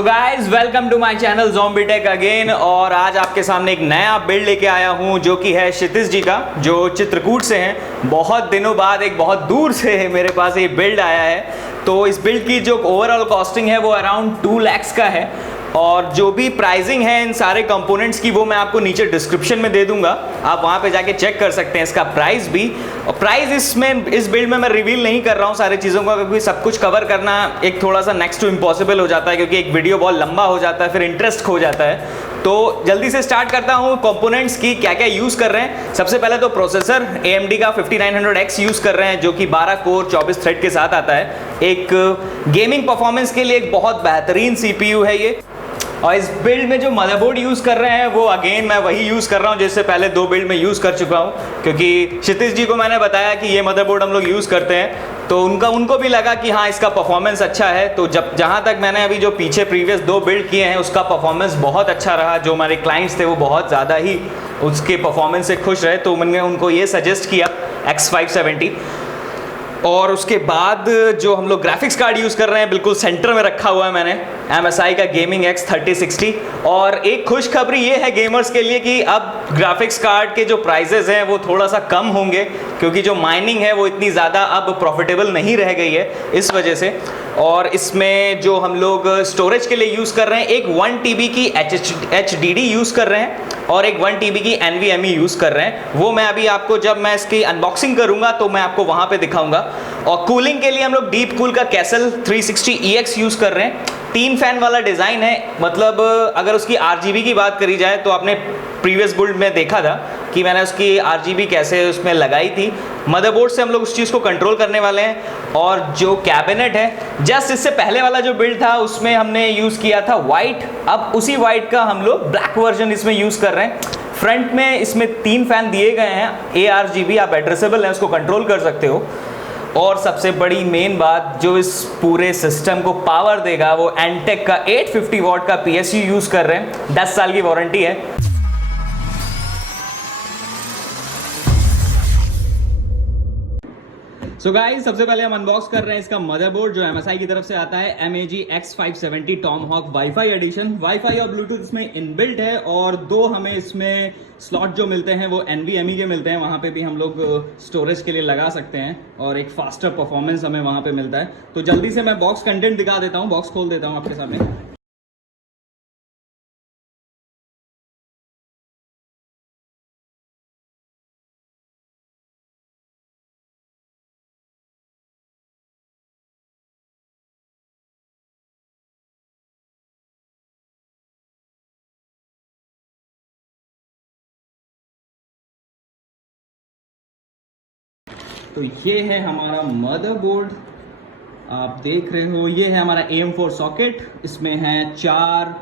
So guys welcome to my channel zombie tech again. और आज आपके सामने एक नया बिल्ड लेके आया हूँ जो कि है क्षितिज जी का, जो चित्रकूट से हैं। बहुत दिनों बाद एक बहुत दूर से मेरे पास ये बिल्ड आया है। तो इस बिल्ड की जो ओवरऑल कॉस्टिंग है वो अराउंड 2 lakhs का है। और जो भी प्राइसिंग है इन सारे कंपोनेंट्स की वो मैं आपको नीचे डिस्क्रिप्शन में दे दूंगा, आप वहाँ पे जाके चेक कर सकते हैं इसका प्राइस भी। और प्राइस इस बिल्ड में मैं रिवील नहीं कर रहा हूँ सारी चीज़ों का, क्योंकि सब कुछ कवर करना एक थोड़ा सा नेक्स्ट टू इम्पॉसिबल हो जाता है, क्योंकि एक वीडियो बहुत लंबा हो जाता है, फिर इंटरेस्ट खो जाता है। तो जल्दी से स्टार्ट करता हूँ कंपोनेंट्स की क्या क्या यूज़ कर रहे हैं। सबसे पहले तो प्रोसेसर AMD का 5900X यूज़ कर रहे हैं, जो कि 12 कोर 24 थ्रेड के साथ आता है। एक गेमिंग परफॉर्मेंस के लिए एक बहुत बेहतरीन CPU है ये। और इस बिल्ड में जो मदरबोर्ड यूज़ कर रहे हैं वो अगेन मैं वही यूज़ कर रहा हूँ जिससे पहले 2 बिल्ड में यूज़ कर चुका हूँ, क्योंकि क्षितिज जी को मैंने बताया कि ये मदरबोर्ड हम लोग यूज़ करते हैं, तो उनको भी लगा कि हाँ इसका परफॉर्मेंस अच्छा है। तो जहाँ तक मैंने अभी जो पीछे प्रीवियस 2 बिल्ड किए हैं उसका परफॉर्मेंस बहुत अच्छा रहा। जो हमारे क्लाइंट्स थे वो बहुत ज़्यादा ही उसके परफॉर्मेंस से खुश रहे, तो मैंने उनको ये सजेस्ट किया X570। और उसके बाद जो हम लोग ग्राफिक्स कार्ड यूज़ कर रहे हैं बिल्कुल सेंटर में रखा हुआ है मैंने MSI का गेमिंग X3060। और एक खुशखबरी ये है गेमर्स के लिए कि अब ग्राफिक्स कार्ड के जो प्राइजेस हैं वो थोड़ा सा कम होंगे, क्योंकि जो माइनिंग है वो इतनी ज़्यादा अब प्रॉफिटेबल नहीं रह गई है इस वजह से। और इसमें जो हम लोग स्टोरेज के लिए यूज़ कर रहे हैं, एक 1 TB की HDD यूज़ कर रहे हैं और एक 1 TB की NVMe यूज़ कर रहे हैं। वो मैं अभी आपको जब मैं इसकी अनबॉक्सिंग करूँगा तो मैं आपको वहाँ पे दिखाऊँगा। और कूलिंग के लिए हम लोग डीप कूल का कैसल 360EX यूज़ कर रहे हैं। 3 फैन वाला डिज़ाइन है, मतलब अगर उसकी RGB की बात करी जाए तो आपने प्रीवियस बिल्ड में देखा था कि मैंने उसकी RGB कैसे उसमें लगाई थी। मदरबोर्ड से हम लोग उस चीज़ को कंट्रोल करने वाले हैं। और जो कैबिनेट है, जस्ट इससे पहले वाला जो बिल्ड था उसमें हमने यूज़ किया था वाइट, अब उसी वाइट का हम लोग ब्लैक वर्जन इसमें यूज़ कर रहे हैं। फ्रंट में इसमें 3 फैन दिए गए हैं ARGB, आप एड्रेसेबल है उसको कंट्रोल कर सकते हो। और सबसे बड़ी मेन बात जो इस पूरे सिस्टम को पावर देगा वो एंटेक का 850 वॉट का PSU यूज़ कर रहे हैं। 10 साल की वारंटी है। सो गाइस सबसे पहले हम अनबॉक्स कर रहे हैं इसका मदरबोर्ड, जो MSI की तरफ से आता है MAG X570 Tomahawk WiFi edition. WiFi और ब्लूटूथ इसमें इनबिल्ट है। और 2 हमें इसमें स्लॉट जो मिलते हैं वो NVMe के मिलते हैं, वहाँ पे भी हम लोग स्टोरेज के लिए लगा सकते हैं और एक फास्टर परफॉर्मेंस हमें वहाँ पे मिलता है। तो जल्दी से मैं बॉक्स कंटेंट दिखा देता हूँ, बॉक्स खोल देता हूँ आपके सामने। तो ये है हमारा मदरबोर्ड, आप देख रहे हो। ये है हमारा AM4 सॉकेट, इसमें है 4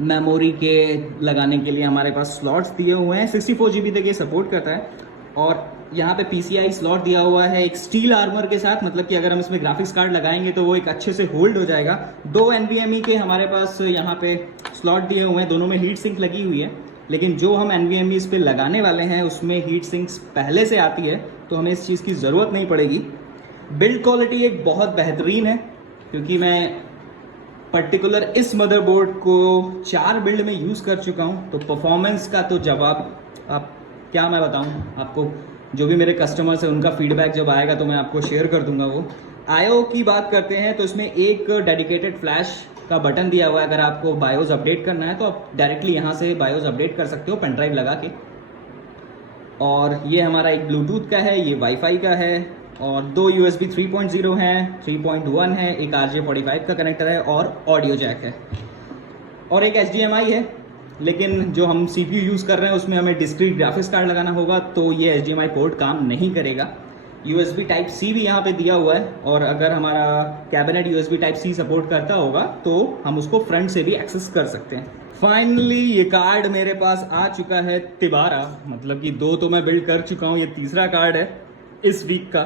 मेमोरी के लगाने के लिए हमारे पास स्लॉट्स दिए हुए हैं। 64 GB तक ये सपोर्ट करता है। और यहाँ पे PCI स्लॉट दिया हुआ है एक स्टील आर्मर के साथ, मतलब कि अगर हम इसमें ग्राफिक्स कार्ड लगाएंगे तो वो एक अच्छे से होल्ड हो जाएगा। 2 NVMe के हमारे पास यहाँ पे स्लॉट दिए हुए हैं, दोनों में हीट सिंक लगी हुई है। लेकिन जो हम NVMe इस पे लगाने वाले हैं उसमें हीट सिंक्स पहले से आती है, तो हमें इस चीज़ की ज़रूरत नहीं पड़ेगी। बिल्ड क्वालिटी एक बहुत बेहतरीन है, क्योंकि मैं पर्टिकुलर इस मदरबोर्ड को 4 बिल्ड में यूज़ कर चुका हूँ। तो परफॉर्मेंस का तो जवाब आप क्या मैं बताऊँ आपको, जो भी मेरे कस्टमर्स हैं उनका फीडबैक जब आएगा तो मैं आपको शेयर कर दूंगा वो। IO की बात करते हैं तो इसमें एक डेडिकेटेड फ्लैश का बटन दिया हुआ है। अगर आपको बायोस अपडेट करना है तो आप डायरेक्टली यहाँ से बायोस अपडेट कर सकते हो पेन ड्राइव लगा के। और ये हमारा एक ब्लूटूथ का है, ये वाईफाई का है। और 2 USB 3.0 हैं, 3.1 है, एक RJ45 का कनेक्टर है और ऑडियो जैक है। और एक HDMI है, लेकिन जो हम CPU यूज़ कर रहे हैं उसमें हमें डिस्क्रीट ग्राफिक्स कार्ड लगाना होगा, तो ये HDMI पोर्ट काम नहीं करेगा। USB Type-C भी यहाँ पे दिया हुआ है। और अगर हमारा कैबिनेट USB Type-C सपोर्ट करता होगा तो हम उसको फ्रंट से भी एक्सेस कर सकते हैं। फाइनली ये कार्ड मेरे पास आ चुका है तिबारा, मतलब कि 2 तो मैं बिल्ड कर चुका हूँ, ये तीसरा कार्ड है इस वीक का।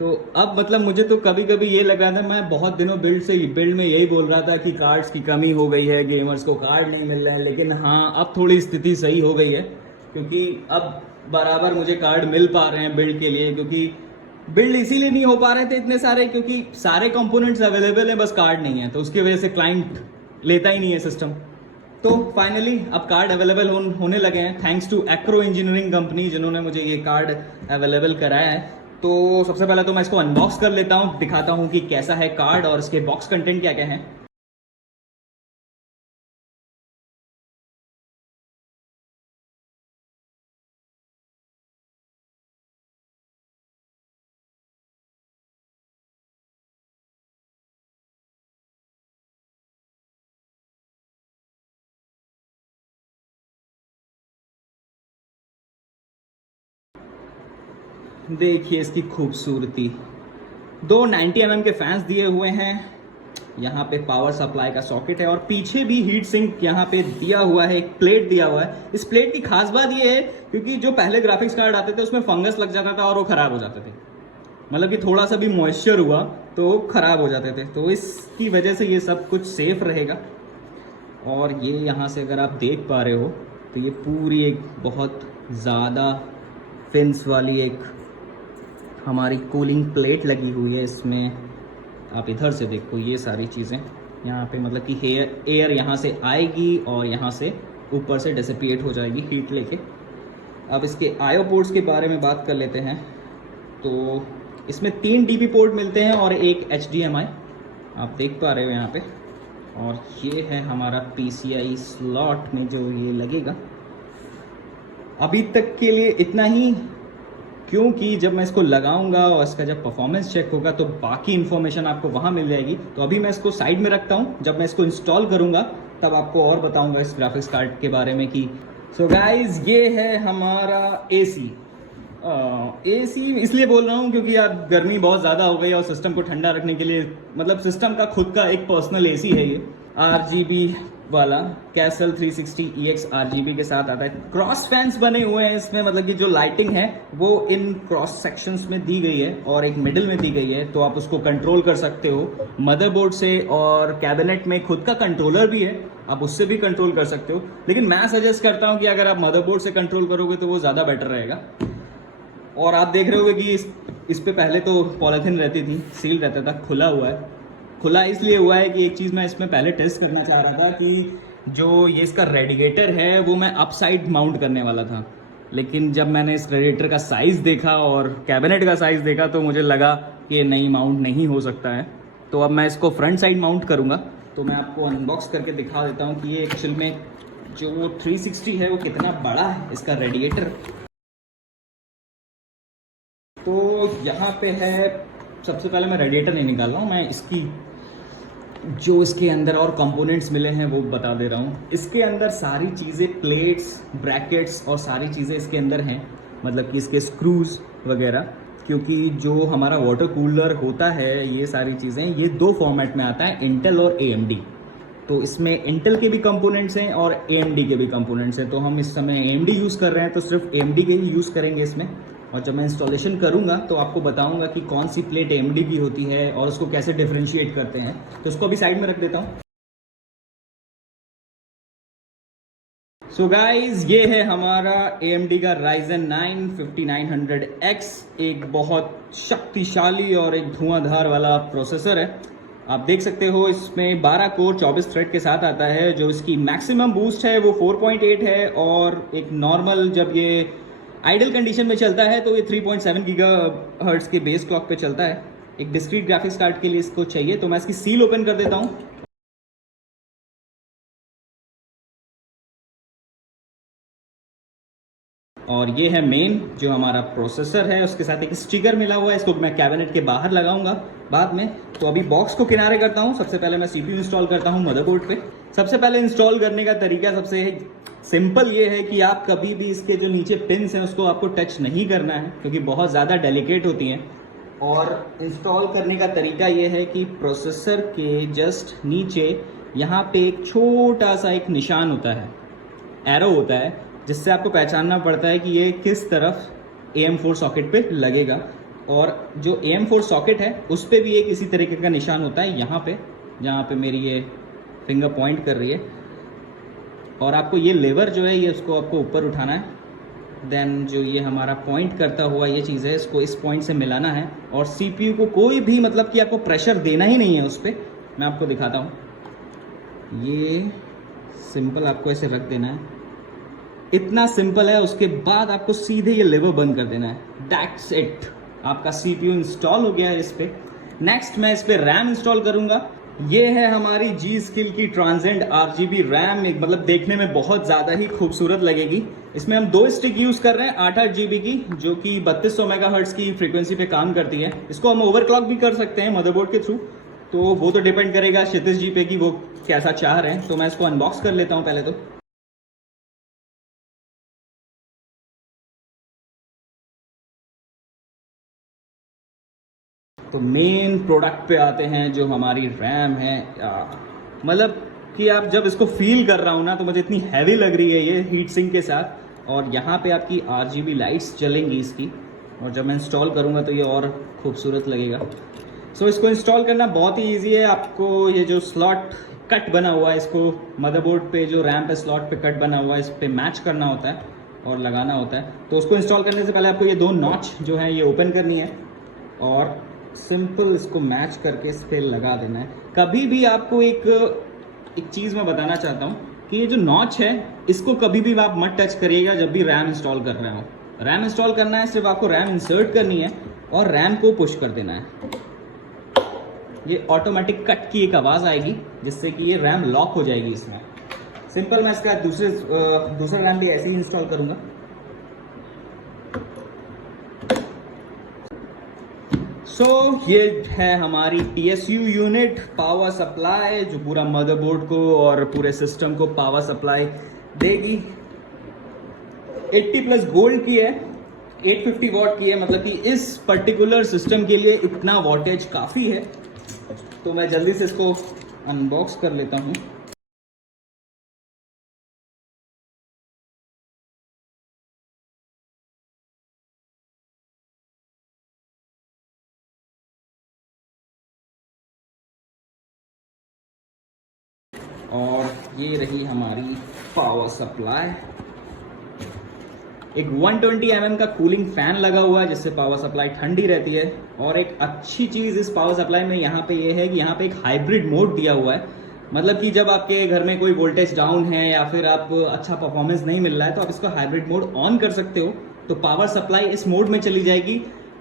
तो अब मतलब मुझे तो कभी कभी ये लगा था, मैं बहुत दिनों बिल्ड में यही बोल रहा था कि कार्ड्स की कमी हो गई है, गेमर्स को कार्ड नहीं मिल रहे हैं। लेकिन हाँ, अब थोड़ी स्थिति सही हो गई है, क्योंकि अब बराबर मुझे कार्ड मिल पा रहे हैं बिल्ड के लिए। क्योंकि बिल्ड इसीलिए नहीं हो पा रहे थे इतने सारे, क्योंकि सारे कंपोनेंट्स अवेलेबल हैं, बस कार्ड नहीं है। तो उसकी वजह से क्लाइंट लेता ही नहीं है सिस्टम। तो फाइनली अब कार्ड अवेलेबल होने लगे हैं, thanks to Acro engineering company जिन्होंने मुझे ये कार्ड अवेलेबल कराया है। तो सबसे पहले तो मैं इसको अनबॉक्स कर लेता हूँ, दिखाता हूँ कि कैसा है कार्ड और इसके बॉक्स कंटेंट क्या क्या है। देखिए इसकी खूबसूरती, दो 90 mm के फैंस दिए हुए हैं, यहाँ पे पावर सप्लाई का सॉकेट है और पीछे भी हीट सिंक यहाँ पे दिया हुआ है, एक प्लेट दिया हुआ है। इस प्लेट की खास बात ये है क्योंकि जो पहले ग्राफिक्स कार्ड आते थे उसमें फंगस लग जाता था और वो खराब हो जाते थे, मतलब कि थोड़ा सा भी मॉइस्चर हुआ तो खराब हो जाते थे, तो इसकी वजह से ये सब कुछ सेफ रहेगा। और ये यहाँ से अगर आप देख पा रहे हो तो ये पूरी एक बहुत ज़्यादा फिन्स वाली एक हमारी कूलिंग प्लेट लगी हुई है इसमें। आप इधर से देखो ये सारी चीज़ें यहाँ पे, मतलब कि एयर यहाँ से आएगी और यहाँ से ऊपर से डिसिपिएट हो जाएगी हीट लेके। अब इसके आईओ पोर्ट्स के बारे में बात कर लेते हैं। तो इसमें 3 DP पोर्ट मिलते हैं और एक HDMI, आप देख पा रहे हो यहाँ पे। और ये है हमारा PCI स्लॉट में जो ये लगेगा। अभी तक के लिए इतना ही, क्योंकि जब मैं इसको लगाऊंगा और इसका जब परफॉर्मेंस चेक होगा तो बाकी इन्फॉर्मेशन आपको वहाँ मिल जाएगी। तो अभी मैं इसको साइड में रखता हूँ, जब मैं इसको इंस्टॉल करूँगा तब आपको और बताऊँगा इस ग्राफिक्स कार्ड के बारे में। कि सो गाइज ये है हमारा AC। AC इसलिए बोल रहा हूँ क्योंकि यार गर्मी बहुत ज़्यादा हो गई और सिस्टम को ठंडा रखने के लिए, मतलब सिस्टम का खुद का एक पर्सनल AC है ये, RGB वाला कैसल 360 EX RGB के साथ आता है। क्रॉस फैंस बने हुए हैं इसमें, मतलब कि जो लाइटिंग है वो इन क्रॉस सेक्शंस में दी गई है और एक मिडिल में दी गई है, तो आप उसको कंट्रोल कर सकते हो मदरबोर्ड से। और कैबिनेट में खुद का कंट्रोलर भी है, आप उससे भी कंट्रोल कर सकते हो। लेकिन मैं सजेस्ट करता हूँ कि अगर आप मदरबोर्ड से कंट्रोल करोगे तो वो ज़्यादा बेटर रहेगा। और आप देख रहे होगे कि इस पे पहले तो पॉलीथिन रहती थी, सील रहता था, खुला हुआ है। खुला इसलिए हुआ है कि एक चीज़ मैं इसमें पहले टेस्ट करना चाह रहा था कि जो ये इसका रेडिएटर है वो मैं अप साइड माउंट करने वाला था, लेकिन जब मैंने इस रेडिएटर का साइज़ देखा और कैबिनेट का साइज़ देखा तो मुझे लगा कि ये नहीं माउंट नहीं हो सकता है। तो अब मैं इसको फ्रंट साइड माउंट करूँगा। तो मैं आपको अनबॉक्स करके दिखा देता हूँ कि ये एक्चुअल में जो 360 है वो कितना बड़ा है इसका रेडिएटर। तो यहाँ पे है, सबसे पहले मैं रेडिएटर नहीं निकाल रहा हूँ, मैं इसकी जो इसके अंदर और कंपोनेंट्स मिले हैं वो बता दे रहा हूँ। इसके अंदर सारी चीज़ें, प्लेट्स, ब्रैकेट्स और सारी चीज़ें इसके अंदर हैं, मतलब कि इसके स्क्रूज वगैरह। क्योंकि जो हमारा वाटर कूलर होता है, ये सारी चीज़ें ये 2 फॉर्मेट में आता है, इंटेल और AMD। तो इसमें इंटेल के भी कंपोनेंट्स हैं और AMD के भी कंपोनेंट्स हैं। तो हम इस समय AMD यूज़ कर रहे हैं तो सिर्फ AMD के ही यूज़ करेंगे इसमें। और जब मैं इंस्टॉलेशन करूंगा तो आपको बताऊंगा कि कौन सी प्लेट AMD की होती है और उसको कैसे डिफरेंशिएट करते हैं। तो इसको अभी साइड में रख देता हूँ। सो गाइज ये है हमारा AMD का Ryzen 9 5900X, एक बहुत शक्तिशाली और एक धुआंधार वाला प्रोसेसर है। आप देख सकते हो इसमें 12 कोर 24 थ्रेड के साथ आता है। जो इसकी मैक्सिमम बूस्ट है वो 4.8 है और एक नॉर्मल, जब ये आइडल कंडीशन में चलता है तो ये 3.7 गीगाहर्ट्ज़ के बेस क्लॉक पे चलता है। एक डिस्क्रीट ग्राफिक्स कार्ड के लिए इसको चाहिए। तो मैं इसकी सील ओपन कर देता हूँ। और ये है मेन जो हमारा प्रोसेसर है, उसके साथ एक स्टिकर मिला हुआ है, इसको मैं कैबिनेट के बाहर लगाऊंगा बाद में। तो अभी बॉक्स को किनारे करता हूँ। सबसे पहले मैं CPU इंस्टॉल करता हूँ मदरबोर्ड पे। सबसे पहले इंस्टॉल करने का तरीका सबसे सिंपल ये है कि आप कभी भी इसके जो नीचे पिन्स हैं उसको आपको टच नहीं करना है, क्योंकि बहुत ज़्यादा डेलिकेट होती हैं। और इंस्टॉल करने का तरीका ये है कि प्रोसेसर के जस्ट नीचे यहाँ पे एक छोटा सा एक निशान होता है, एरो होता है, जिससे आपको पहचानना पड़ता है कि ये किस तरफ AM4 सॉकेट पे लगेगा। और जो AM4 सॉकेट है उस पर भी एक इसी तरीके का निशान होता है यहाँ पे, जहाँ पे मेरी ये फिंगर पॉइंट कर रही है। और आपको ये लेवर जो है ये उसको आपको ऊपर उठाना है। देन जो ये हमारा पॉइंट करता हुआ ये चीज़ है, इसको इस पॉइंट से मिलाना है। और CPU को कोई भी, मतलब कि आपको प्रेशर देना ही नहीं है उस पर। मैं आपको दिखाता हूँ। ये सिंपल आपको ऐसे रख देना है, इतना सिंपल है। उसके बाद आपको सीधे ये लेवर बंद कर देना है, दैट्स इट। आपका CPU इंस्टॉल हो गया है इस पे। नेक्स्ट मैं इस पे रैम इंस्टॉल करूंगा। ये है हमारी G.Skill की ट्रांसेंड RGB रैम, मतलब देखने में बहुत ज़्यादा ही खूबसूरत लगेगी। इसमें हम 2 स्टिक यूज़ कर रहे हैं 8-8 GB की, जो कि 3200 मेगाहर्ट्ज़ की फ्रीक्वेंसी पे काम करती है। इसको हम ओवरक्लॉक भी कर सकते हैं मदरबोर्ड के थ्रू, तो वो तो डिपेंड करेगा क्षितिज जी पे कि वो कैसा चाह रहे हैं। तो मैं इसको अनबॉक्स कर लेता हूँ पहले तो। तो मेन प्रोडक्ट पे आते हैं, जो हमारी रैम है। मतलब कि आप जब इसको फील कर रहा हूँ ना, तो मुझे इतनी हैवी लग रही है ये हीट सिंक के साथ। और यहाँ पे आपकी RGB लाइट्स जलेंगी इसकी, और जब मैं इंस्टॉल करूँगा तो ये और खूबसूरत लगेगा। सो इसको इंस्टॉल करना बहुत ही ईजी है। आपको ये जो स्लॉट कट बना हुआ है, इसको मदरबोर्ड पे जो रैम पे स्लॉट पे कट बना हुआ है, इस पे मैच करना होता है और लगाना होता है। तो उसको इंस्टॉल करने से पहले आपको ये 2 नॉच जो है ये ओपन करनी है, और सिंपल इसको मैच करके इस पर लगा देना है। कभी भी आपको एक चीज़ मैं बताना चाहता हूँ कि ये जो नॉच है, इसको कभी भी आप मत टच करिएगा जब भी रैम इंस्टॉल कर रहे हो। रैम इंस्टॉल करना है, सिर्फ आपको रैम इंसर्ट करनी है और रैम को पुश कर देना है। ये ऑटोमेटिक कट की एक आवाज़ आएगी, जिससे कि ये रैम लॉक हो जाएगी इसमें। सिंपल मैं इसका दूसरा रैम भी ऐसे ही इंस्टॉल करूँगा। ये है हमारी TSU यूनिट पावर सप्लाई, जो पूरा मदरबोर्ड को और पूरे सिस्टम को पावर सप्लाई देगी। 80+ गोल्ड की है, 850 वॉट की है, मतलब कि इस पर्टिकुलर सिस्टम के लिए इतना वॉटेज काफ़ी है। तो मैं जल्दी से इसको अनबॉक्स कर लेता हूँ। और ये रही हमारी पावर सप्लाई। एक 120 mm का कूलिंग फैन लगा हुआ है, जिससे पावर सप्लाई ठंडी रहती है। और एक अच्छी चीज़ इस पावर सप्लाई में यहाँ पे ये है कि यहाँ पे एक हाइब्रिड मोड दिया हुआ है। मतलब कि जब आपके घर में कोई वोल्टेज डाउन है या फिर आप अच्छा परफॉर्मेंस नहीं मिल रहा है, तो आप इसको हाइब्रिड मोड ऑन कर सकते हो। तो पावर सप्लाई इस मोड में चली जाएगी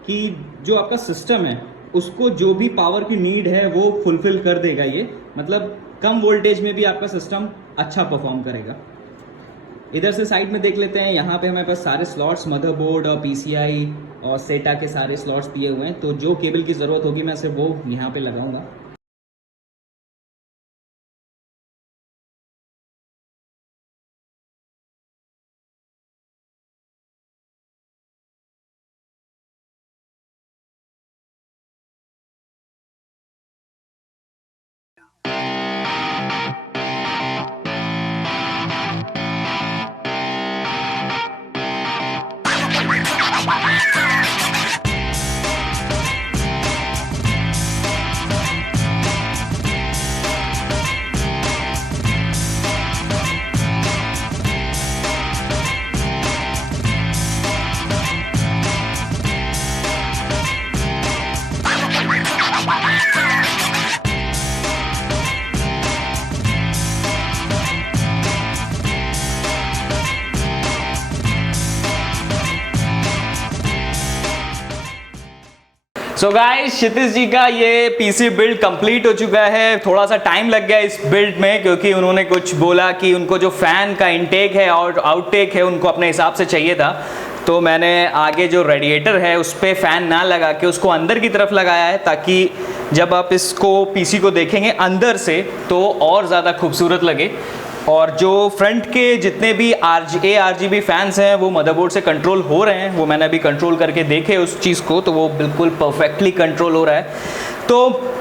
कि जो आपका सिस्टम है उसको जो भी पावर की नीड है वो फुलफिल कर देगा ये। मतलब कम वोल्टेज में भी आपका सिस्टम अच्छा परफॉर्म करेगा। इधर से साइड में देख लेते हैं, यहाँ पे हमारे पास सारे स्लॉट्स मदरबोर्ड और PCI और सेटा के सारे स्लॉट्स दिए हुए हैं। तो जो केबल की ज़रूरत होगी मैं सिर्फ वो यहाँ पे लगाऊंगा। सो गाइस, क्षितिज जी का ये पीसी बिल्ड कंप्लीट हो चुका है। थोड़ा सा टाइम लग गया इस बिल्ड में, क्योंकि उन्होंने कुछ बोला कि उनको जो फैन का इनटेक है और आउटटेक है उनको अपने हिसाब से चाहिए था। तो मैंने आगे जो रेडिएटर है उस पर फैन ना लगा के उसको अंदर की तरफ लगाया है, ताकि जब आप इसको पीसी को देखेंगे अंदर से तो और ज़्यादा खूबसूरत लगे। और जो फ्रंट के जितने भी RGB फैंस हैं वो मदरबोर्ड से कंट्रोल हो रहे हैं। वो मैंने अभी कंट्रोल करके देखे उस चीज़ को, तो वो बिल्कुल परफेक्टली कंट्रोल हो रहा है। तो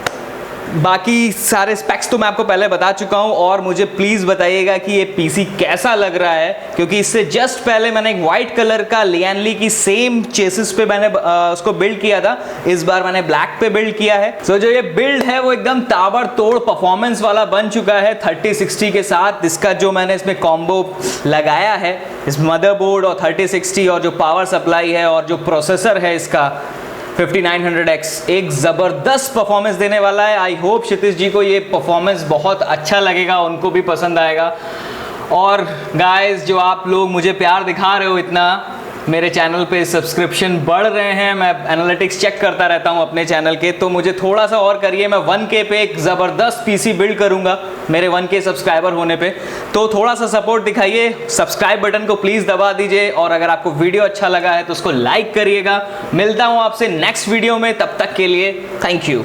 बाकी सारे स्पेक्स तो मैं आपको पहले बता चुका हूं। और मुझे प्लीज़ बताइएगा कि ये पीसी कैसा लग रहा है, क्योंकि इससे जस्ट पहले मैंने एक वाइट कलर का लियानली की सेम चेसिस पे मैंने उसको बिल्ड किया था। इस बार मैंने ब्लैक पे बिल्ड किया है। सो जो ये बिल्ड है वो एकदम ताबड़तोड़ परफॉर्मेंस वाला बन चुका है 3060 के साथ। इसका जो मैंने इसमें कॉम्बो लगाया है, इस मदरबोर्ड और 3060 और जो पावर सप्लाई है और जो प्रोसेसर है इसका, 5900X एक ज़बरदस्त परफॉर्मेंस देने वाला है। आई होप क्षितिज जी को ये परफॉर्मेंस बहुत अच्छा लगेगा, उनको भी पसंद आएगा। और गाइस, जो आप लोग मुझे प्यार दिखा रहे हो इतना, मेरे चैनल पे सब्सक्रिप्शन बढ़ रहे हैं, मैं एनालिटिक्स चेक करता रहता हूं अपने चैनल के, तो मुझे थोड़ा सा और करिए। मैं 1K पे एक ज़बरदस्त पीसी बिल्ड करूंगा मेरे 1K सब्सक्राइबर होने पे, तो थोड़ा सा सपोर्ट दिखाइए। सब्सक्राइब बटन को प्लीज़ दबा दीजिए, और अगर आपको वीडियो अच्छा लगा है तो उसको लाइक करिएगा। मिलता हूँ आपसे नेक्स्ट वीडियो में, तब तक के लिए थैंक यू।